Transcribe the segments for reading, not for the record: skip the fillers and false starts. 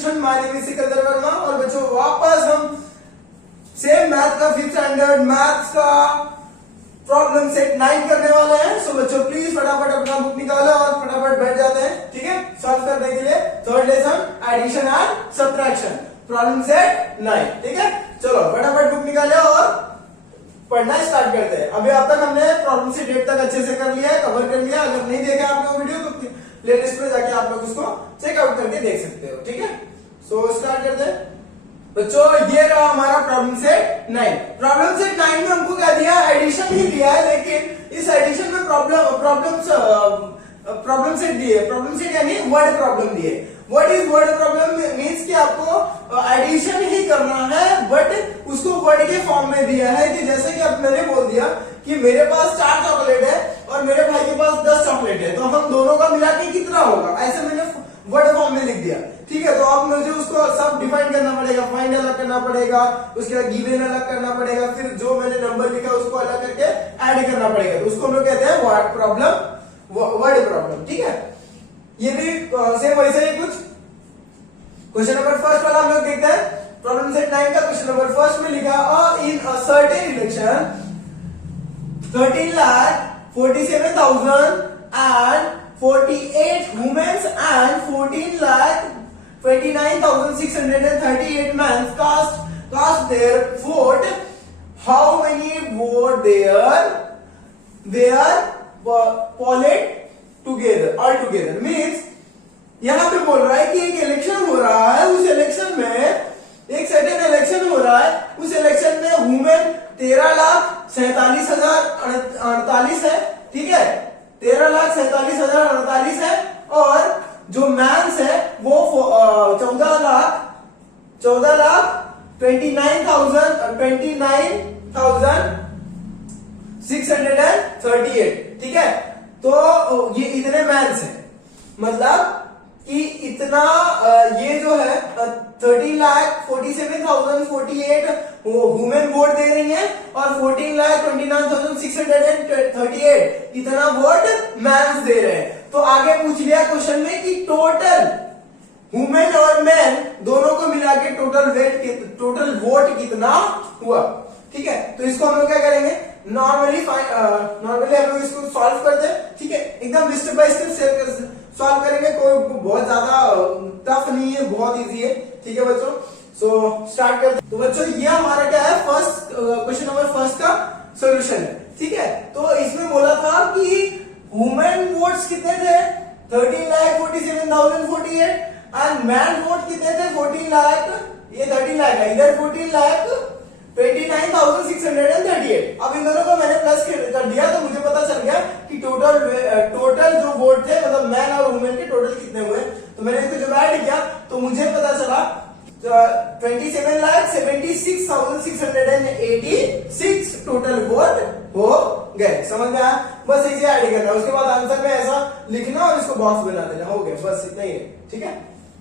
Institution, my name is Sikandar Verma. और बच्चों वापस हम सेम मैथ का 5th स्टैंडर्ड मैथ्स का प्रॉब्लम सेट 9 करने वाले हैं। सो बच्चों प्लीज फटाफट अपना बुक निकालो और फटाफट बैठ जाते हैं, ठीक है, सॉल्व करने के लिए third lesson addition and subtraction problem set 9, ठीक है। चलो फटाफट बुक निकाले और पढ़ना स्टार्ट करते हैं। अभी अब तक हमने प्रॉब्लम सेट 8 तक अच्छे से कर लिया है, कवर कर लिया। अगर नहीं देखा आपने वो वीडियो तो प्लेलिस्ट पे जाके आप लोग उसको चेकआउट करके देख सकते हो, ठीक है। सो स्टार्ट करते हैं बच्चों। ये रहा हमारा प्रॉब्लम सेट 9। प्रॉब्लम सेट 9 में हमको क्या दिया, एडिशन ही दिया है, लेकिन इस एडिशन में प्रॉब्लम सेट दिए। प्रॉब्लम सेट यानी वर्ड प्रॉब्लम दिए। What is word problem means कि आपको एडिशन ही करना है, बट उसको वर्ड के फॉर्म में दिया है। कि जैसे कि अब मैंने बोल दिया कि मेरे पास 4 चॉकलेट है और मेरे भाई के पास 10 चॉकलेट है, तो हम दोनों का मिला के कितना होगा, ऐसे मैंने वर्ड फॉर्म में लिख दिया, ठीक है। तो अब मुझे उसको सब डिफाइन करना पड़ेगा, फाइंड अलग करना पड़ेगा, उसके बाद गिवन अलग करना पड़ेगा, फिर जो मैंने नंबर लिखा उसको अलग करके ऐड करना पड़ेगा। तो उसको हम लोग कहते हैं वर्ड प्रॉब्लम, ठीक है। ये भी सेम वैसे ही कुछ। क्वेश्चन नंबर फर्स्ट वाला हम लोग देखते हैं। प्रॉब्लम सेट 9 का क्वेश्चन नंबर फर्स्ट में लिखा in a certain election 13,47,048 women and 14,29,638 men cast their vote. How many vote they are polled together altogether means यहां पे बोल रहा है कि एक इलेक्शन हो रहा है, उस इलेक्शन में एक सर्टेन इलेक्शन हो रहा है, उस इलेक्शन में वुमेन 13,47,048 है, ठीक है, 13,47,048 है, और जो मैंस है वो 14,29,638, ठीक है। तो ये इतने मैंस हैं, मतलब कि इतना ये जो है 13,47,048 वुमेन वोट दे रही हैं और 14,29,638 इतना वोट मैंस दे रहे हैं। तो आगे पूछ लिया क्वेश्चन में कि टोटल वुमेन और मैन दोनों को मिला के टोटल वोट कितना हुआ, ठीक है। तो इसको हम लोग क्या करेंगे, नॉर्मली हम लोग इसको सॉल्व करते हैं, ठीक है, एकदम स्टेप बाय स्टेप सॉल्व करेंगे। कोई बहुत ज्यादा टफ नहीं है, बहुत इजी है, ठीक है बच्चों। सो स्टार्ट करते हैं। तो बच्चों ये हमारा क्या है, फर्स्ट क्वेश्चन नंबर फर्स्ट का सॉल्यूशन है, ठीक है। तो इसमें बोला था कि वुमेन वोट्स कितने थे 13,47,048 एंड मैन वोट कितने थे 14 लाख, ये 13 लाख है, इधर 14,29,638। अब इन दोनों को मैंने प्लस कर दिया तो मुझे पता चल गया कि टोटल जो वोट थे, मतलब मैन और वुमेन के टोटल कितने हुए। तो मैंने इसको जब ऐड किया तो मुझे पता चला 27,76,686 टोटल वोट हो गए। समझ में आया? बस इसे ऐड करना, उसके बाद आंसर में ऐसा लिखना और इसको बॉक्स बना देना, हो गया, बस इतना ही है, ठीक है।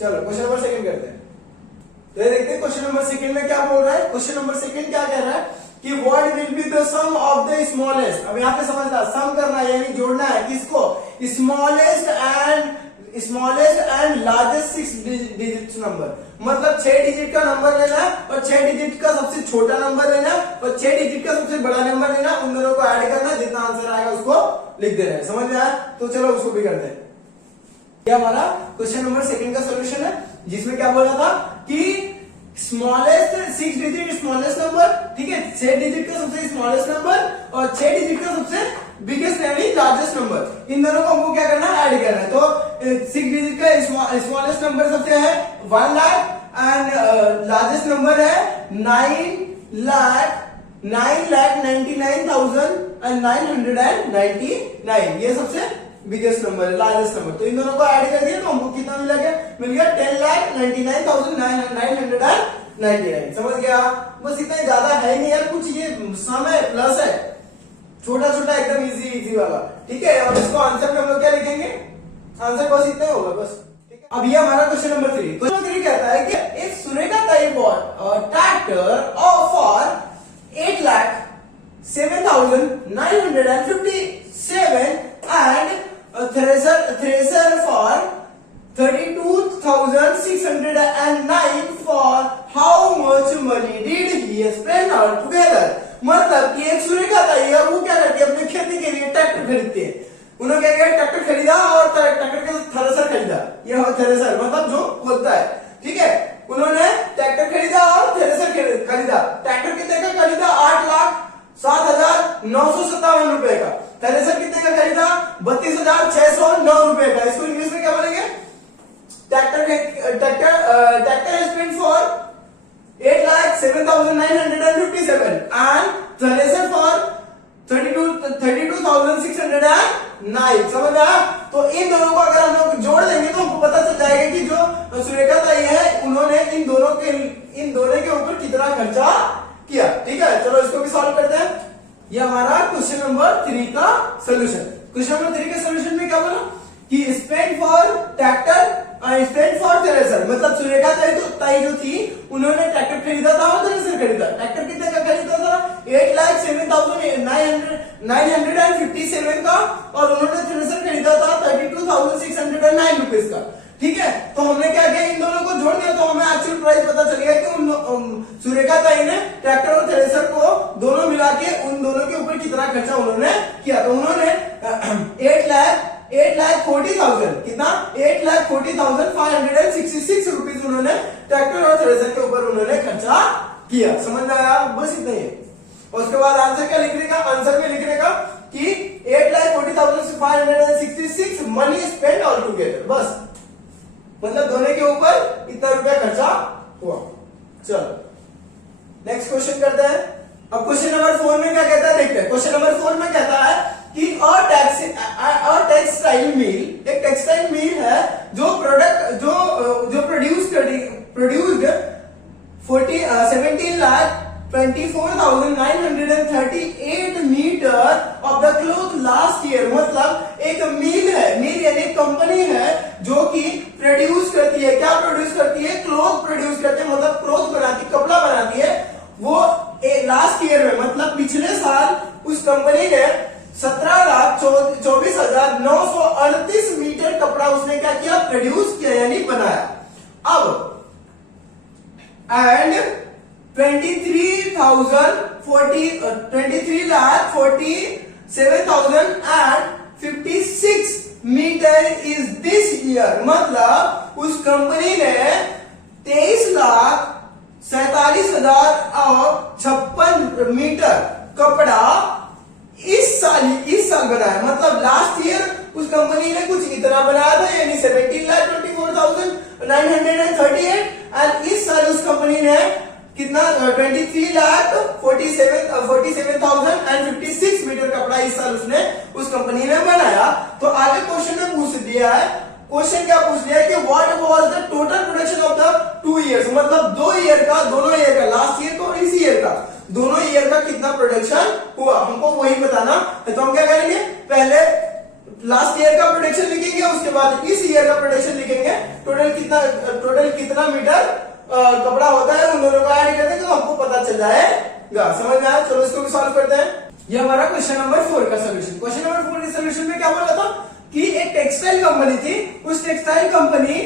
चलो क्वेश्चन नंबर सेकंड करते हैं। तो देखते हैं क्वेश्चन नंबर सेकंड में क्या बोल रहा है। क्वेश्चन नंबर सेकंड क्या कह रहा है कि what will be the sum of the smallest. अब यहाँ पे समझना, सम करना है यानी जोड़ना है किसको, smallest and largest 6 digit number, मतलब 6 डिजिट का नंबर लेना है और 6 डिजिट का सबसे छोटा नंबर लेना और 6 डिजिट का सबसे बड़ा नंबर लेना, उन दोनों को ऐड करना, जितना आंसर आएगा उसको लिख देना है। समझ में आया? तो चलो उसको भी करते हैं। ये हमारा क्वेश्चन नंबर सेकंड का सोल्यूशन है, जिसमें क्या बोला था कि स्मॉलेस्ट 6 डिजिट स्मॉलेस्ट नंबर, ठीक है, 6 डिजिट का सबसे स्मॉलेस्ट नंबर और 6 डिजिट का सबसे बिगेस्ट यानी लार्जेस्ट नंबर, इन दोनों को हमको क्या करना है, ऐड करना है। तो 6 डिजिट का स्मॉलेस्ट नंबर सबसे है 1 लाख एंड लार्जेस्ट नंबर है 9,99,999, ये सबसे बिगेस्ट नंबर है, लार्जेस्ट नंबर। तो इन दोनों को ऐड कर दिया तो हमको कितना मिल गया 10,99,999। समझ गया? बस इतना ज्यादा है नहीं यार, कुछ ये सम है, प्लस है, छोटा छोटा एकदम इजी वाला, ठीक है। और इसको आंसर में हम लोग क्या लिखेंगे, आंसर बस इतना ही होगा, बस, ठीक है। अब ये हमारा क्वेश्चन नंबर 3। क्वेश्चन नंबर 3 कहता है कि if Surekha tai bought tractor for 8,07,957 and thresher for 32,600 2609 for how much money did he spend all together? मतलब कि एक सुरेखा ताई है, वो क्या करती है, अपने खेती के लिए ट्रैक्टर खरीदती है। उन्होंने क्या किया, ट्रैक्टर खरीदा और ट्रैक्टर के थ्रेसर खरीदा। ये हो थ्रेसर मतलब जो होता है, ठीक है। उन्होंने ट्रैक्टर खरीदा और थ्रेसर खरीदा। ट्रैक्टर कितने का खरीदा? 8,07,957 रुपए का। थ्रेसर कितने का खरीदा? 32,609 रुपए का। इसको इंग्लिश में क्या बोलेंगे? Tractor spend for 8,07,957 and thresher for 32,609। समझ आया? तो इन दोनों को अगर हम लोग जोड़ देंगे तो हमको पता चल जाएगा कि जो सुरेखा ताई है उन्होंने इन दोनों के ऊपर कितना खर्चा किया। ठीक है, चलो इसको भी सॉल्व करते हैं। ये हमारा क्वेश्चन नंबर 3 का सोल्यूशन। क्वेश्चन नंबर 3 के सोल्यूशन में क्या बोला कि spend for tractor, spend for thresher, मतलब सुरेखा ताई जो थी उन्होंने ट्रैक्टर खरीदा था और थ्रेसर खरीदा। ट्रैक्टर कितने का खरीदा था? 8,07,957 का, और उन्होंने थ्रेसर खरीदा था 32,609 रुपीज का। ठीक है, तो हमने क्या किया, इन दोनों को जोड़ दिया तो हमें एक्चुअल प्राइस पता चल गया कि सुरेखा ताई ने ट्रैक्टर और थ्रेसर को दोनों मिला के उन दोनों के ऊपर कितना खर्चा उन्होंने किया। तो उन्होंने 8,40,000 कितना 8,40,566 रुपीज उन्होंने ट्रैक्टर और थ्रेसर के ऊपर उन्होंने खर्चा किया। समझ में आया? बस इतना ही। और उसके बाद आंसर क्या लिखने का? आंसर में लिखने का कि 8,40,566 मनी स्पेंड ऑल टुगेदर, बस मतलब दोनों के ऊपर इतना रुपया खर्चा हुआ। चलो नेक्स्ट क्वेश्चन करते हैं। अब क्वेश्चन नंबर 4 में क्या कहता है देखते हैं। क्वेश्चन नंबर 4 में कहता है कि टेक्सटाइल मिल, एक टेक्सटाइल मिल है जो प्रोडक्ट जो produced 17,24,938 metre of the cloth last year. मतलब एक मिल है, मिल यानी कंपनी है जो कि प्रोड्यूस करती है, क्या प्रोड्यूस करती है? क्लॉथ प्रोड्यूस करती है, मतलब क्लॉथ बनाती, कपड़ा बनाती है। वो लास्ट ईयर में मतलब पिछले साल उस कंपनी ने 17,24,938 मीटर कपड़ा उसने क्या किया? प्रोड्यूस किया यानी बनाया। अब and 23,47,056 metre is this year. मतलब उस कंपनी ने 23,47,056 मीटर कपड़ा इस साल बनाया। मतलब लास्ट ईयर उस कंपनी ने कुछ इतना बनाया था यानी 17,24,938 एंड इस साल उस कंपनी ने कितना 23,47,056 मीटर कपड़ा इस साल उसने उस कंपनी ने बनाया। तो आगे क्वेश्चन में पूछ दिया है, क्वेश्चन क्या पूछ लिया है कि what was the total production of the 2 years, मतलब 2 ईयर का, दोनों ईयर का, लास्ट ईयर का और इस ईयर का, दोनों ईयर का कितना प्रोडक्शन हुआ, हमको वही बताना है। तो हम क्या करेंगे, पहले लास्ट ईयर का प्रोडक्शन लिखेंगे, उसके बाद इस ईयर का प्रोडक्शन लिखेंगे। टोटल कितना मीटर कपड़ा होता है, उन दोनों को ऐड कर देंगे तो हमको पता चल जाएगा। समझ में आया? चलो इसको भी सॉल्व करते हैं। ये हमारा क्वेश्चन नंबर 4 का सोल्यूशन। क्वेश्चन नंबर 4 के सोल्यूशन में क्या बोला था कि एक टेक्सटाइल कंपनी थी, उस टेक्सटाइल कंपनी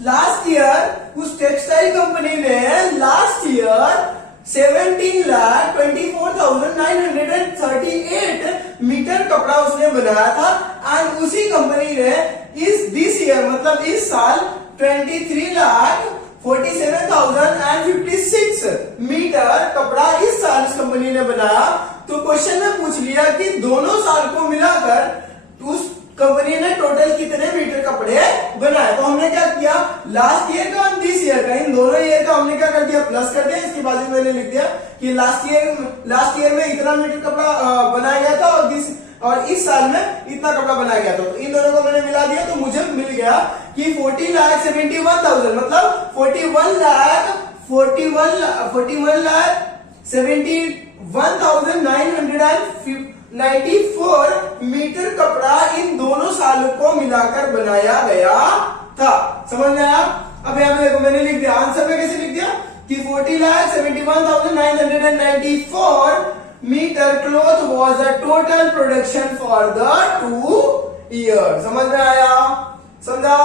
लास्ट ईयर ने 17,24,938 मीटर कपड़ा उसने बनाया था एंड उसी कंपनी ने दिस ईयर मतलब इस साल 23,47,056 मीटर कपड़ा इस साल इस कंपनी ने बनाया। तो क्वेश्चन में पूछ लिया कि दोनों साल को मिलाकर उस कंपनी ने टोटल कितने मीटर कपड़े बनाए। तो हमने क्या किया, लास्ट ईयर का और दिस ईयर का, इन दोनों ईयर का हमने क्या कर दिया, प्लस कर दिया। इसके बाद मैंने लिख दिया कि लास्ट ईयर में इतना मीटर कपड़ा बनाया गया था और इस साल में इतना कपड़ा बनाया गया था। तो इन दोनों को मैंने मिला दिया तो मुझे मिल गया कि 40,71,000 मतलब 41,71,994 मीटर कपड़ा इन दोनों सालों को मिलाकर बनाया गया था। समझ में आया? अब यहाँ पे देखो मैंने लिख दिया, आंसर में कैसे लिख दिया कि 40,71,994 metre cloth was the total production for the 2 year. समझ में आया? समझा?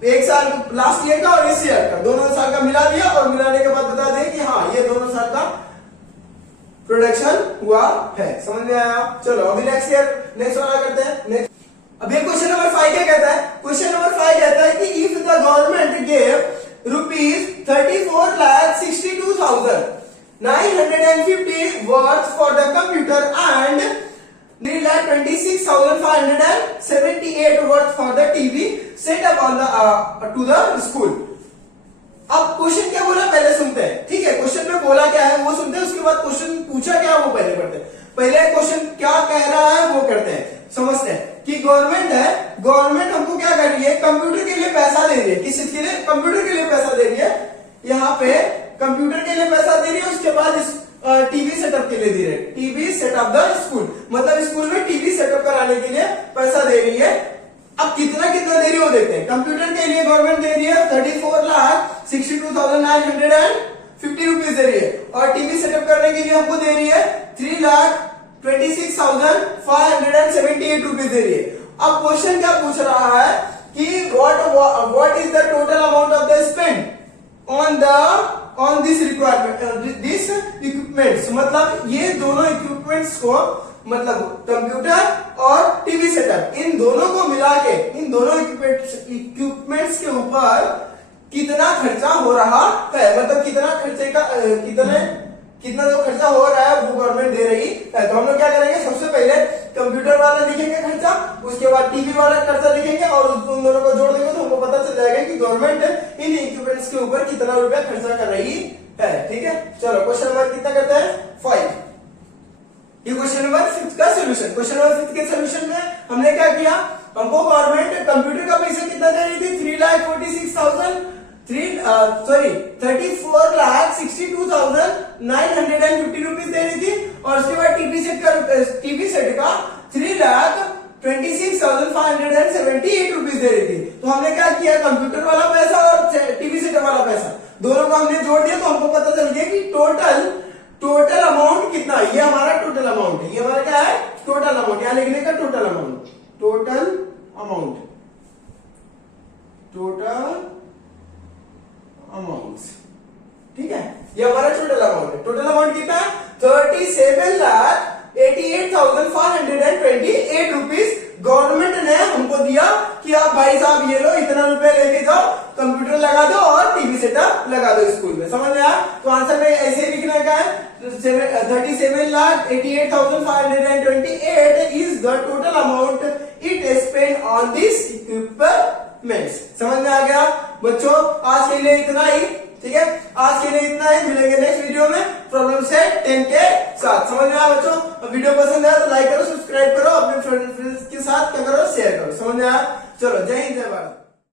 एक साल लास्ट ईयर का और इस ईयर का, दोनों साल का मिला दिया और मिलाने के बाद बता दें कि हाँ ये दोनों साल का प्रोडक्शन हुआ है। समझ में आया? चलो अभी नेक्स्ट वाला करते हैं। नेक्स्ट अभी क्वेश्चन नंबर 5 क्या कहता है? क्वेश्चन नंबर 5 कहता है कि if the government gave ₹34,62,950 worth for the computer and 3,26,578 worth for the TV set up on the to the school। अब क्वेश्चन क्या बोला पहले सुनते हैं, ठीक है? क्वेश्चन में बोला क्या है वो सुनते हैं, उसके बाद क्वेश्चन पूछा क्या वो पहले पढ़ते हैं। पहले क्वेश्चन क्या कह रहा है वो करते हैं, समझते हैं कि गवर्नमेंट है, गवर्नमेंट हमको क्या कर रही है? कंप्यूटर के लिए पैसा दे रही है। किस चीज के लिए? कंप्यूटर के लिए पैसा दे रही है। यहाँ पे कंप्यूटर के लिए पैसा दे रही है, उसके बाद इस टीवी सेटअप के लिए दे रही है। टीवी सेटअप द स्कूल, मतलब स्कूल में टीवी सेटअप कराने के लिए पैसा दे रही है। अब कितना कितना दे रही है वो देखते हैं। कंप्यूटर के लिए गवर्नमेंट दे रही है 34,62,950 रुपीज दे रही है, और टीवी सेटअप करने के लिए हमको दे रही है 3,26,578 रुपीज दे रही है। अब क्वेश्चन क्या पूछ रहा है कि what is the total amount of the spend on this requirement this equipments, मतलब ये दोनों इक्विपमेंट्स को, मतलब कंप्यूटर और टीवी सेटअप, इन दोनों को मिला के इन दोनों इक्विपमेंट्स के ऊपर कितना खर्चा हो रहा है, मतलब कितना खर्चे का कितना जो खर्चा हो रहा है वो गवर्नमेंट दे रही है। तो हम लोग क्या करेंगे? सबसे पहले कंप्यूटर वाला लिखेंगे खर्चा, उसके बाद टीवी वाला खर्चा लिखेंगे और उन दोनों को जोड़ देंगे तो हमको पता चल जाएगा कि गवर्नमेंट इन इक्विपमेंट्स के ऊपर कितना रुपया खर्चा कर रही है। ठीक है, चलो क्वेश्चन नंबर कितना करते हैं? 5। ये क्वेश्चन नंबर 5 का सोल्यूशन। क्वेश्चन नंबर 5 के सोल्यूशन में हमने क्या किया? हमको गवर्नमेंट कंप्यूटर का पैसा कितना दे रही थी? 34,62,950 रुपीज दे रही थी, और उसके बाद टीवी सेट का 3,26,578 रुपीज दे रही थी। तो हमने क्या किया? कंप्यूटर वाला पैसा और टीवी सेट वाला पैसा दोनों को हमने जोड़ दिया, तो हमको पता चल गया कि टोटल अमाउंट कितना है। ये हमारा टोटल अमाउंट है। ये हमारा क्या है? Total amount. यहां लिखने का टोटल अमाउंट ठीक है, ये हमारा टोटल अमाउंट है। टोटल अमाउंट कितना है? 37,88,528 रुपीज गवर्नमेंट ने हमको दिया कि आप भाई साहब ये लो, इतना रुपए लेके जाओ, कंप्यूटर लगा दो और टीवी सेटअप लगा दो स्कूल में। समझ में आया? तो आंसर में ऐसे ही लिखना का है 37,88,528 is the total amount it spend on this equipments. समझ में आ गया बच्चों? आज के लिए इतना ही, ठीक है? आज के लिए इतना ही, मिलेंगे नेक्स्ट वीडियो में प्रॉब्लम सेट 10 के साथ। समझ में आया बच्चों? वीडियो पसंद आया तो लाइक करो, सब्सक्राइब करो, अपने फ्रेंड्स के साथ क्या करो? शेयर करो। समझ में आया? चलो, जय हिंद, जय भारत।